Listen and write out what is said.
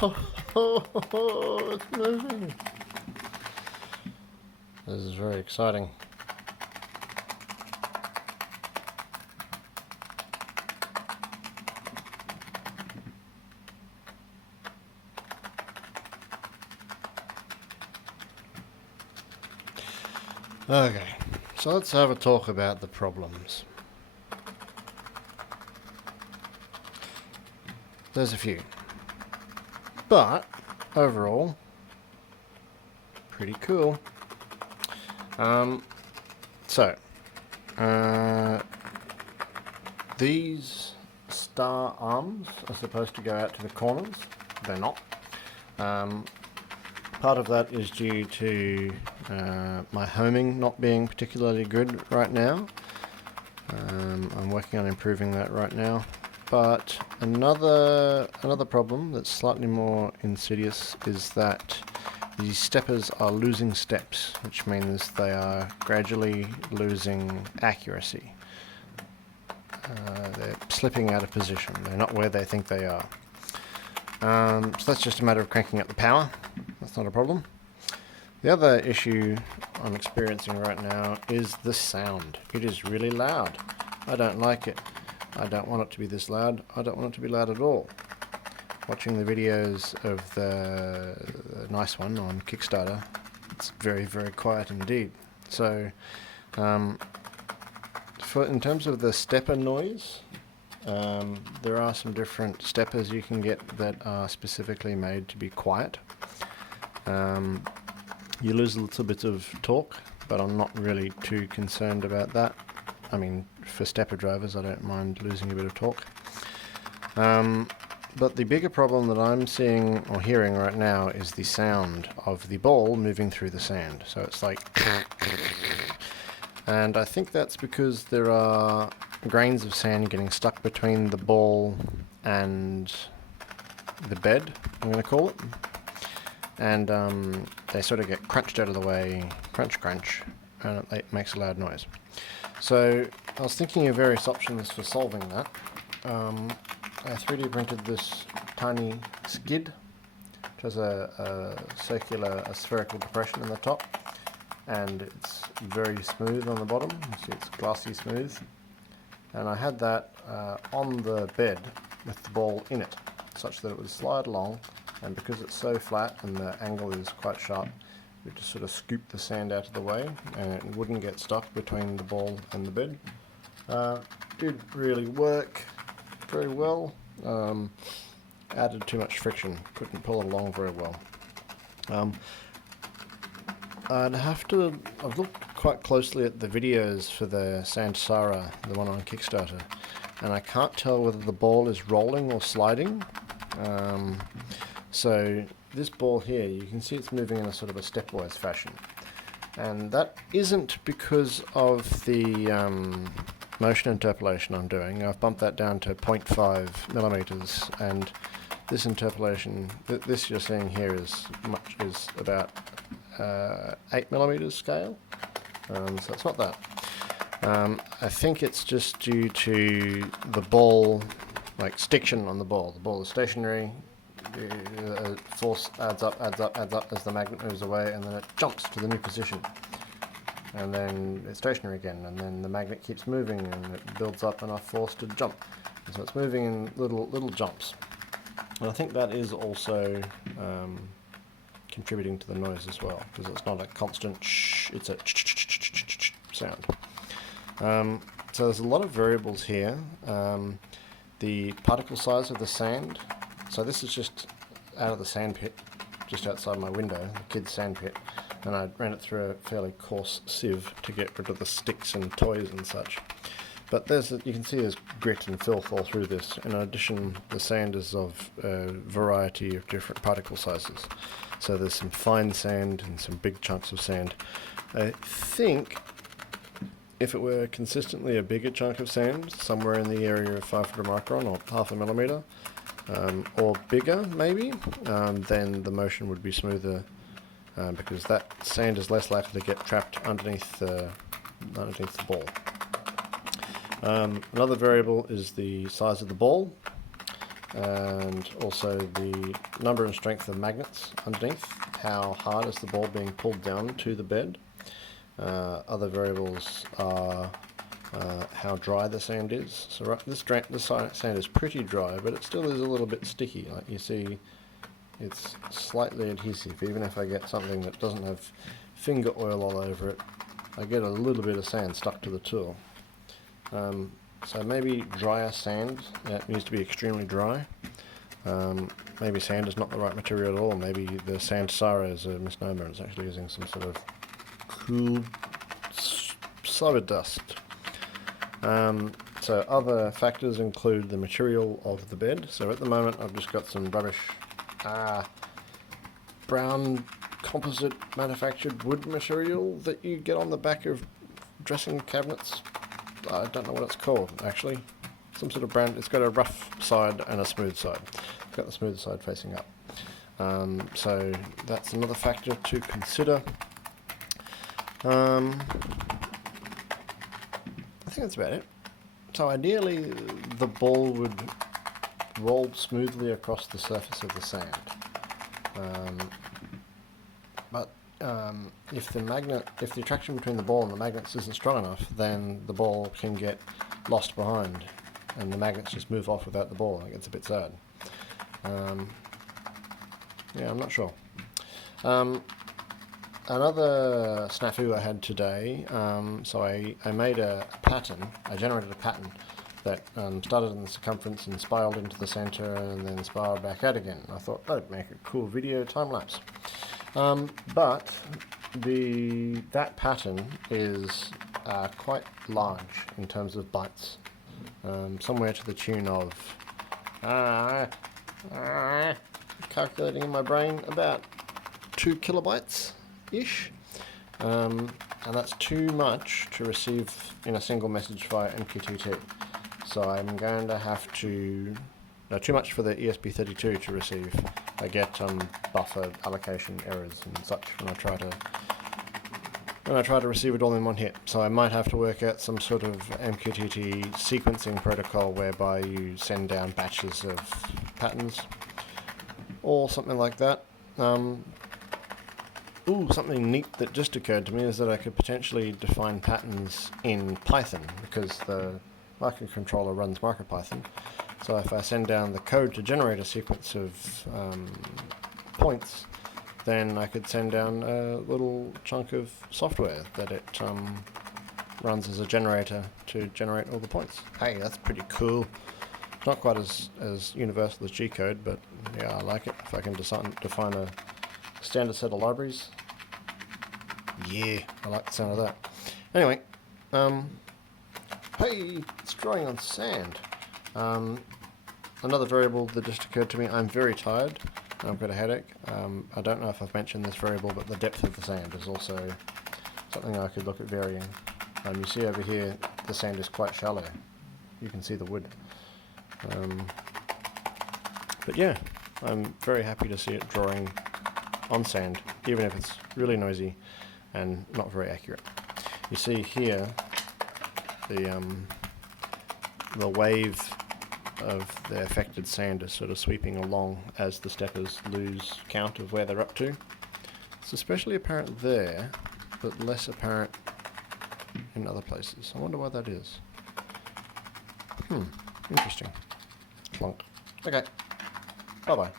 It's moving. This is very exciting. Okay, so let's have a talk about the problems. There's a few, but overall, pretty cool. These star arms are supposed to go out to the corners. They're not. Part of that is due to my homing not being particularly good right now. I'm working on improving that right now. But another problem that's slightly more insidious is that these steppers are losing steps, which means they are gradually losing accuracy. They're slipping out of position. They're not where they think they are. So that's just a matter of cranking up the power. That's not a problem. The other issue I'm experiencing right now is the sound. It is really loud. I don't like it. I don't want it to be this loud. I don't want it to be loud at all. Watching the videos of the nice one on Kickstarter, it's very, very quiet indeed. So, in terms of the stepper noise, there are some different steppers you can get that are specifically made to be quiet. You lose a little bit of torque, but I'm not really too concerned about that. I mean, for stepper drivers, I don't mind losing a bit of torque. But the bigger problem that I'm seeing or hearing right now is the sound of the ball moving through the sand. So it's like... And I think that's because there are grains of sand getting stuck between the ball and the bed, I'm going to call it. And they sort of get crunched out of the way, crunch, crunch, and it makes a loud noise. So I was thinking of various options for solving that. I 3D printed this tiny skid, which has a spherical depression in the top, and it's very smooth on the bottom. You see it's glassy smooth. And I had that on the bed with the ball in it, such that it would slide along, and because it's so flat and the angle is quite sharp, we just sort of scoop the sand out of the way and it wouldn't get stuck between the ball and the bed. Did really work very well. Added too much friction, couldn't pull it along very well. I've looked quite closely at the videos for the Sandsara, the one on Kickstarter, and I can't tell whether the ball is rolling or sliding. So this ball here, you can see it's moving in a sort of a stepwise fashion. And that isn't because of the motion interpolation I'm doing. I've bumped that down to 0.5 millimeters, and this interpolation, this you're seeing here is about 8 millimeters scale. So it's not that. I think it's just due to the ball, like stiction on the ball. The ball is stationary. The force adds up as the magnet moves away, and then it jumps to the new position. And then it's stationary again, and then the magnet keeps moving, and it builds up enough force to jump. And so it's moving in little jumps. And I think that is also contributing to the noise as well, because it's not a constant shh, it's a sound. So there's a lot of variables here. The particle size of the sand. So this is just out of the sand pit, just outside my window, the kids' sand pit, and I ran it through a fairly coarse sieve to get rid of the sticks and toys and such. But you can see there's grit and filth all through this. In addition, the sand is of a variety of different particle sizes. So there's some fine sand and some big chunks of sand. I think if it were consistently a bigger chunk of sand, somewhere in the area of 500 micron or half a millimeter, or bigger maybe, then the motion would be smoother, because that sand is less likely to get trapped underneath the ball. Another variable is the size of the ball. and also the number and strength of magnets underneath, how hard is the ball being pulled down to the bed. Other variables are how dry the sand is. So this sand is pretty dry, but it still is a little bit sticky. Like you see, it's slightly adhesive. Even if I get something that doesn't have finger oil all over it, I get a little bit of sand stuck to the tool. So maybe drier sand. It needs to be extremely dry. Maybe sand is not the right material at all. Maybe the sand Sara is a misnomer. It's actually using some sort of cool solid dust. So other factors include the material of the bed. So at the moment I've just got some rubbish brown composite manufactured wood material that you get on the back of dressing cabinets. I don't know what it's called actually. Some sort of brand. It's got a rough side and a smooth side. It's got the smooth side facing up. So that's another factor to consider. I think that's about it. So ideally the ball would roll smoothly across the surface of the sand. But if the attraction between the ball and the magnets isn't strong enough, then the ball can get lost behind and the magnets just move off without the ball. It gets a bit sad. Yeah, I'm not sure. Another snafu I had today, so I made a pattern, I generated a pattern that started in the circumference and spiraled into the center and then spiraled back out again. I thought that'd make a cool video time lapse. But that pattern is quite large in terms of bytes, somewhere to the tune of, calculating in my brain, about 2 kilobytes-ish. And that's too much to receive in a single message via MQTT. So I'm going to have to, no, too much for the ESP32 to receive. I get buffer allocation errors and such when I try to receive it all in one hit. So I might have to work out some sort of MQTT sequencing protocol whereby you send down batches of patterns or something like that. Something neat that just occurred to me is that I could potentially define patterns in Python, because the microcontroller runs MicroPython. So if I send down the code to generate a sequence of points, then I could send down a little chunk of software that it runs as a generator to generate all the points. Hey, that's pretty cool. It's not quite as universal as G-code, but yeah, I like it. If I can define a standard set of libraries, yeah, I like the sound of that. Anyway, hey, it's drawing on sand. Another variable that just occurred to me, I'm very tired, and I've got a headache. I don't know if I've mentioned this variable, but the depth of the sand is also something I could look at varying. You see over here, the sand is quite shallow. You can see the wood. But yeah, I'm very happy to see it drawing on sand, even if it's really noisy and not very accurate. You see here the wave of the affected sand is sort of sweeping along as the steppers lose count of where they're up to. It's especially apparent there, but less apparent in other places. I wonder why that is. Interesting. Clunk. Okay. Bye-bye.